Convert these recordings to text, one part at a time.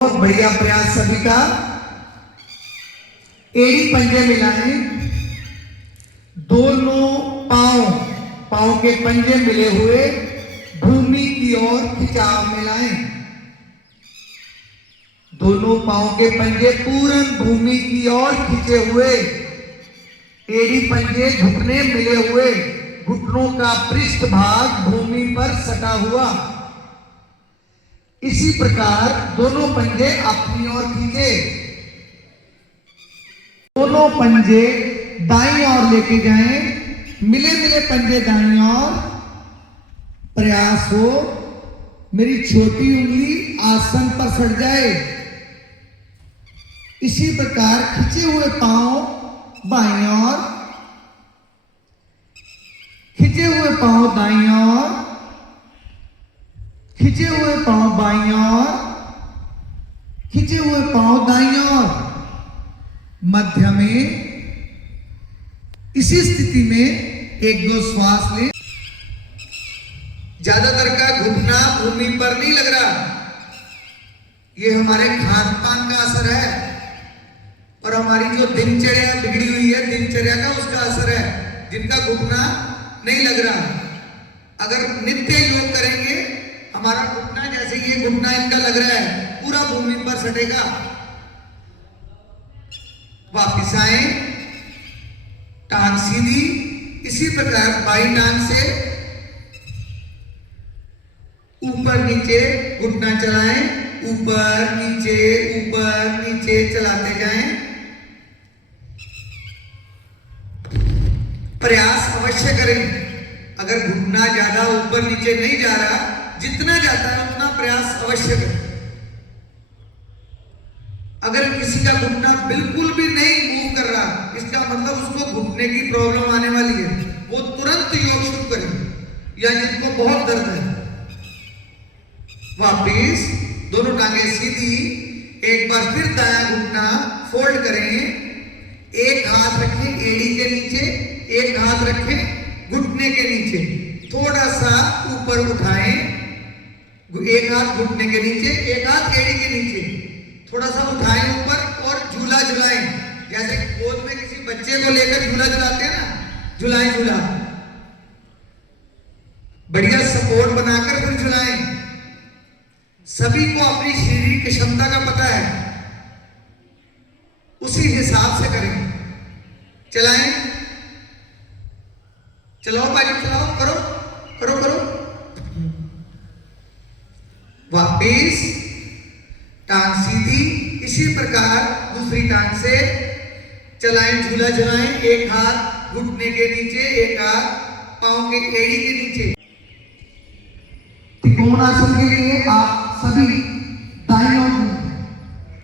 बहुत बढ़िया प्रयास सभी का। एड़ी पंजे मिलाएं, दोनों पांव के पंजे मिले हुए भूमि की ओर खिंचाव मिलाएं। दोनों पांव के पंजे पूर्ण भूमि की ओर खींचे हुए, एड़ी पंजे घुटने मिले हुए, घुटनों का पृष्ठ भाग भूमि पर सटा हुआ। इसी प्रकार दोनों पंजे अपनी ओर खींचे, दोनों पंजे दाईं ओर लेके जाएं, मिले मिले पंजे दाईं ओर। प्रयास हो मेरी छोटी उंगली आसन पर सट जाए। इसी प्रकार खींचे हुए पांव बाईं ओर, खींचे हुए पांव दाईं ओर, खींचे हुए पांव बाईं ओर, खींचे हुए पांव दाईं ओर। मध्य में इसी स्थिति में एक दो श्वास लें। ज्यादातर का घुटना भूमि पर नहीं लग रहा, ये हमारे खान पान का असर है और हमारी जो दिनचर्या बिगड़ी हुई है, दिनचर्या का उसका असर है। जिनका घुटना नहीं लग रहा, अगर नित्य योग करेंगे, हमारा घुटना जैसे ये घुटना इनका लग रहा है, पूरा भूमि पर सटेगा। वापिस आए, टांग सीधी। इसी प्रकार बाईं टांग से ऊपर नीचे घुटना चलाएं, ऊपर नीचे चलाते जाएं। प्रयास अवश्य करें। अगर घुटना ज्यादा ऊपर नीचे नहीं जा रहा, जितना जाता है उतना प्रयास अवश्य करें। अगर किसी का घुटना बिल्कुल भी नहीं मूव कर रहा, इसका मतलब उसको घुटने की प्रॉब्लम आने वाली है, वो तुरंत योग शुरू करें। या जिनको बहुत दर्द है, वापिस दोनों टांगे सीधी। एक बार फिर दायां घुटना फोल्ड करें, एक हाथ रखें एड़ी के नीचे, एक हाथ रखें घुटने के नीचे, थोड़ा सा ऊपर उठाएं। एक हाथ घुटने के नीचे, एक हाथ एड़ी के नीचे, थोड़ा सा उठाएं ऊपर और झूला झुलाएं। जैसे गोद में किसी बच्चे को लेकर झूला झुलाते हैं ना, झुलाएं झूला। बढ़िया सपोर्ट बनाकर फिर झुलाएं। सभी को अपनी शारीरिक क्षमता का पता है, उसी हिसाब से करें। चलाएं, चलाओ बाजी, चलाओ, करो करो करो। वापिस टांग सीधी। इसी प्रकार दूसरी टांग से चलाएं, झूला झुलाएं। एक हाथ घुटने के नीचे, एक हाथ पांव के एड़ी के नीचे। त्रिकोण आसन के लिए आप सभी दाईं ओर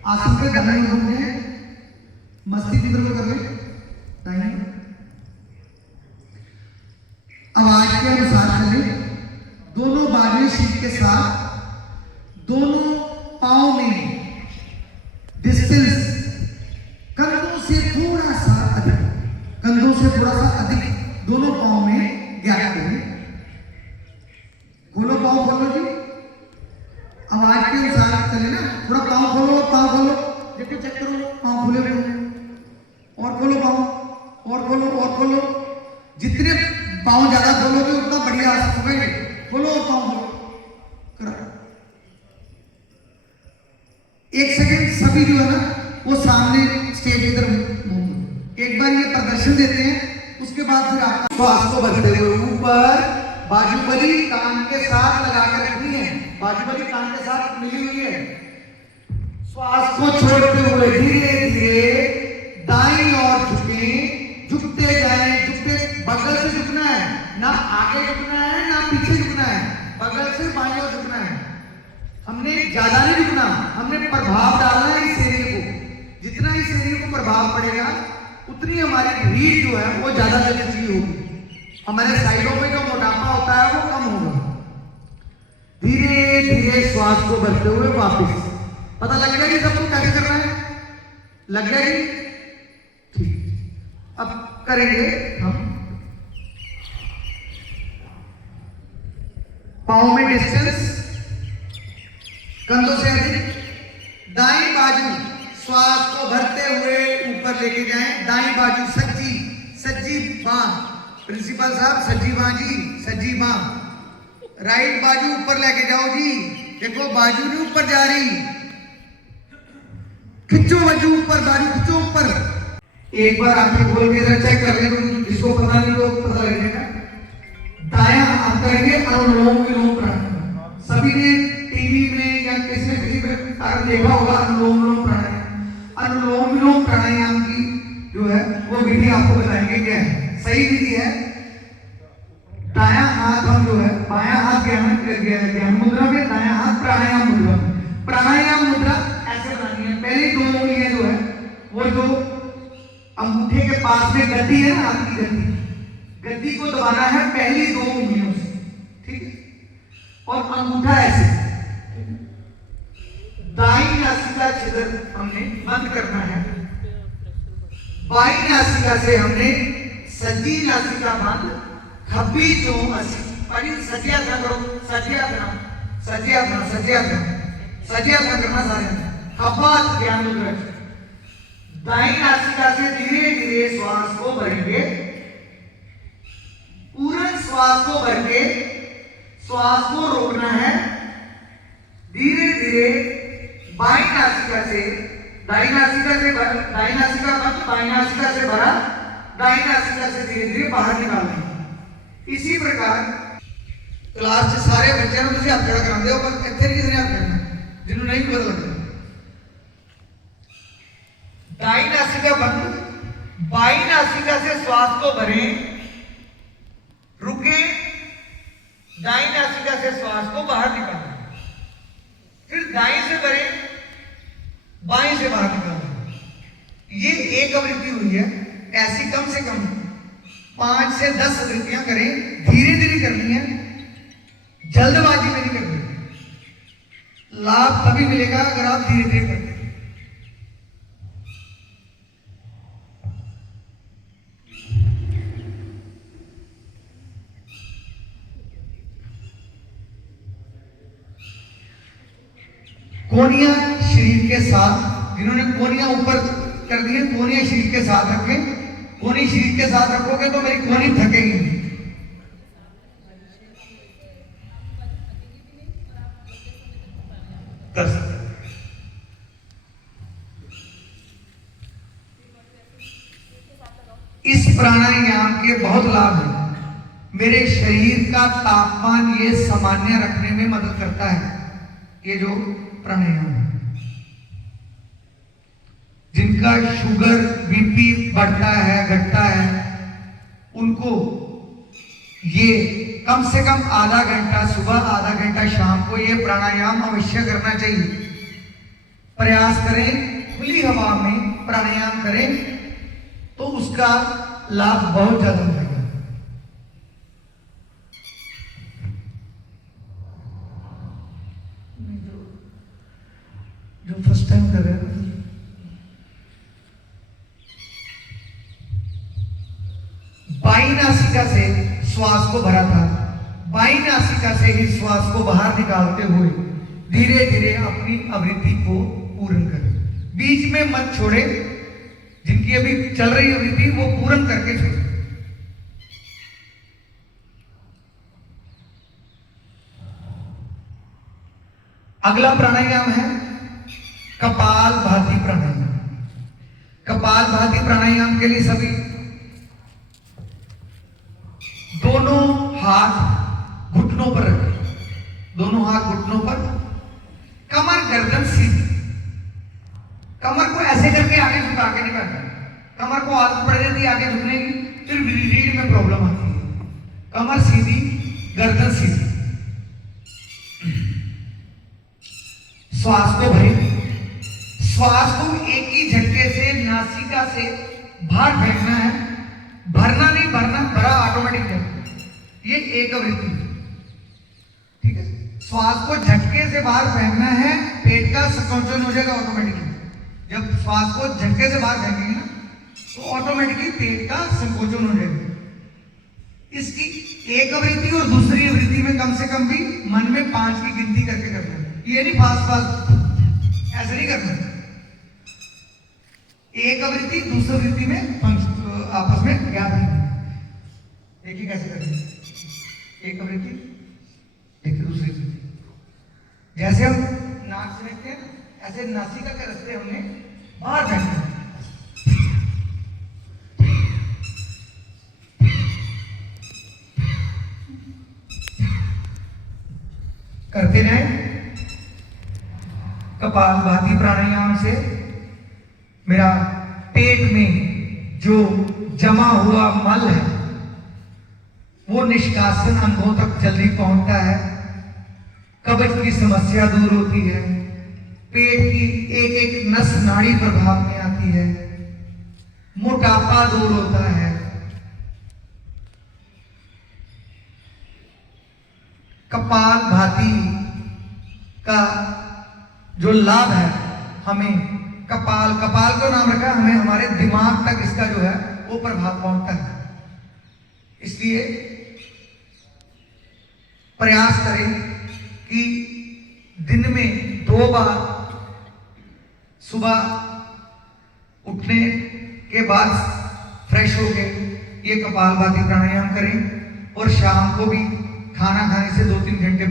आसन पे दाईं ओर घूमें, मस्ती की तरफ कर ले दाईं ओर। आवाज के अनुसार चले। दोनों बाजुएं शीट के साथ, दोनों पांव में डिस्टेंस कंधों से थोड़ा सा अधिक, कंधों से थोड़ा सा अधिक दोनों पांव में गैप करें। खोलो पांव, खोलो जी। आवाज के अनुसार चले ना, थोड़ा पांव खोलो, पांव खोलो, देखो चेक करो, पांव खोले हुए, और खोलो पांव, और खोलो, और खोलो। जितने पांव ज्यादा खोलोगे उतना बढ़िया आसन होगा। खोलो और पांव खोलो, करो। एक सेकंड सभी जो है ना वो सामने स्टेज की तरफ एक बार ये प्रदर्शन देते हैं, उसके बाद फिर आपका श्वास को भरते हुए ऊपर बाजूबली कान के साथ लगाकर रखनी है। बाजूबली कान के साथ मिली हुई है। श्वास को छोड़ते हुए धीरे धीरे दाईं ओर झुकें, झुकते जाएं, झुकते। बगल से झुकना है, ना आगे झुकना है ना पीछे झुकना है, बगल से बाईं ओर झुकना है। हमने ज्यादा नहीं झुकना, हमने प्रभाव डालना है इस शरीर को। जितना इस शरीर को प्रभाव पड़ेगा उतनी हमारी रीढ़ जो है वो ज्यादा लचीली होगी, हमारे साइडों में जो मोटापा होता है वो कम होगा। धीरे धीरे श्वास को भरते हुए वापस। पता लग गया कि सबको कैसे करना है? लग गया कि ठीक। अब करेंगे हम पांव में डिस्टेंस, कंधों से अधिक, दाएं बाजू श्वास को भरते हुए ऊपर लेके जाएं, दाएं बाजू सज्जी, सज्जी बां, प्रिंसिपल साहब सज्जी बां जी, सज्जी बां। राइट बाजू ऊपर लेके जाओ जी, देखो बाजू नहीं ऊपर जा रही, खिंचो बाजू ऊपर, बाजू खिंचो ऊपर। एक बार आंखें खोल के जरा चेक कर लें, जिसको पता नहीं तो पता लगेगा। दायां हाथ करेंगे अनुलोम विलोम प्राणायाम, सभी ने टीवी में या किसी ने किसी पर देखा होगा अनुलोम विलोम प्राणायाम। अनुलोम विलोम प्राणायाम की जो है वो विधि आपको बताएंगे क्या है, सही विधि है। दायां हाथ हम जो है, बायां हाथ ज्ञान मुद्रा में, दायां हाथ प्राणायाम मुद्रा में। प्राणायाम मुद्रा ऐसे बनानी है, पहली दो उंगलियां जो है वो जो अंगूठे के पास में गद्दी है ना, हाथ की गद्दी, गद्दी को दबाना है पहली दो उंगलियों से, ठीक है। और अंगूठा ऐसे, दाईं नासिका छिद्र हमने बंद करना है, बाईं नासिका से हमने सज्जी नासिका बंद, खब्बी जो सजियासना करो, सजियासना, सजियासना, सजियासना, सजियासना करना सारे, खब्बा ज्ञान मुद्रा। दाईं नासिका से धीरे धीरे श्वास को भरेंगे, पूर्ण श्वास को भर के श्वास को रोकना है, धीरे धीरे बाईं नासिका से, दाईं नासिका से दाईं नासिका बंद, बाईं नासिका से भरा, दाईं नासिका से धीरे धीरे बाहर निकालना है। इसी प्रकार क्लास के सारे बच्चे ने तुझे हाथ खड़ा कराते हो, पर इतने किसी ने हाथ करना जिन्होंने नहीं पता लगता। दाईं नासिका बंद, बाईं नासिका से श्वास को भरें, रुके, दाईं नासिका से श्वास को बाहर निकालें, फिर दाईं से भरें, बाईं से बाहर निकालें। ये एक आवृत्ति हुई है, ऐसी कम से कम 5 से 10 आवृत्तियां करें, धीरे धीरे करनी है, जल्दबाजी में नहीं करनी। लाभ तभी मिलेगा अगर आप धीरे धीरे करते हैं। कोनिया शरीर के साथ, जिन्होंने कोनिया ऊपर कर दी है, कोनिया शरीर के साथ रखें। कोनी शरीर के साथ रखोगे तो मेरी कोनी थकेगी नहीं। इस प्राणायाम के बहुत लाभ हैं। मेरे शरीर का तापमान ये सामान्य रखने में मदद करता है। ये जो प्राणायाम है, जिनका शुगर बीपी बढ़ता है घटता है, उनको ये कम से कम आधा घंटा सुबह, आधा घंटा शाम को ये प्राणायाम अवश्य करना चाहिए। प्रयास करें, खुली हवा में प्राणायाम करें तो उसका लाभ बहुत ज्यादा मिलेगा। जो फर्स्ट टाइम कर रहे हैं, बाईं नासिका से श्वास को भरा था, बाईं नासिका से ही श्वास को बाहर निकालते हुए धीरे धीरे अपनी आवृत्ति को पूर्ण करें। बीच में मत छोड़े, जिनकी अभी चल रही आवृत्ति वो पूर्ण करके छोड़े। अगला प्राणायाम है कपाल भाती प्राणायाम। कपाल भाती प्राणायाम के लिए सभी दोनों हाथ घुटनों पर रखें, दोनों हाथ घुटनों पर, कमर गर्दन सीधी, कमर को ऐसे करके आगे झुका के नहीं करना। कमर को आदत पड़ जाती है आगे झुकने की, फिर रीढ़ में प्रॉब्लम आती है। कमर सीधी, गर्दन सीधी। श्वास को भरें, श्वास को एक ही झटके से नासिका से बाहर फेंकना है, भरना नहीं, भरना भरा ऑटोमेटिक है। ये एक आवृत्ति, ठीक है। श्वास को झटके से बाहर फेंकना है, पेट का संकोचन हो जाएगा ऑटोमेटिकली। जब श्वास को झटके से बाहर फेंकेंगे ना तो ऑटोमेटिकली पेट का संकोचन हो जाएगा। इसकी एक आवृत्ति और दूसरी आवृत्ति में कम से कम भी मन में 5 की गिनती करके करना है। ये नहीं फास्ट फास्ट ऐसे नहीं करना। एक आवृत्ति दूसरी आवृत्ति में आपस में गैप नहीं। देखिए कैसे करते हैं, एक आवृत्ति देखिए दूसरी आवृत्ति। जैसे हम नाक से फेंकते हैं ऐसे नासिका के रास्ते हमने बाहर फेंकना है। करते रहें। कपालभाति प्राणायाम से मेरा पेट में जो जमा हुआ मल है वो निष्कासन अंगों तक जल्दी पहुंचता है, कब्ज की समस्या दूर होती है, पेट की एक एक नस नाड़ी प्रभाव में आती है, मोटापा दूर होता है। कपालभाति का जो लाभ है हमें, कपाल को नाम रखा, हमें हमारे दिमाग तक इसका जो है वो प्रभाव पहुंचता है। इसलिए प्रयास करें कि दिन में 2 बार सुबह उठने के बाद फ्रेश होकर ये कपालभाति प्राणायाम करें और शाम को भी खाना खाने से 2-3 घंटे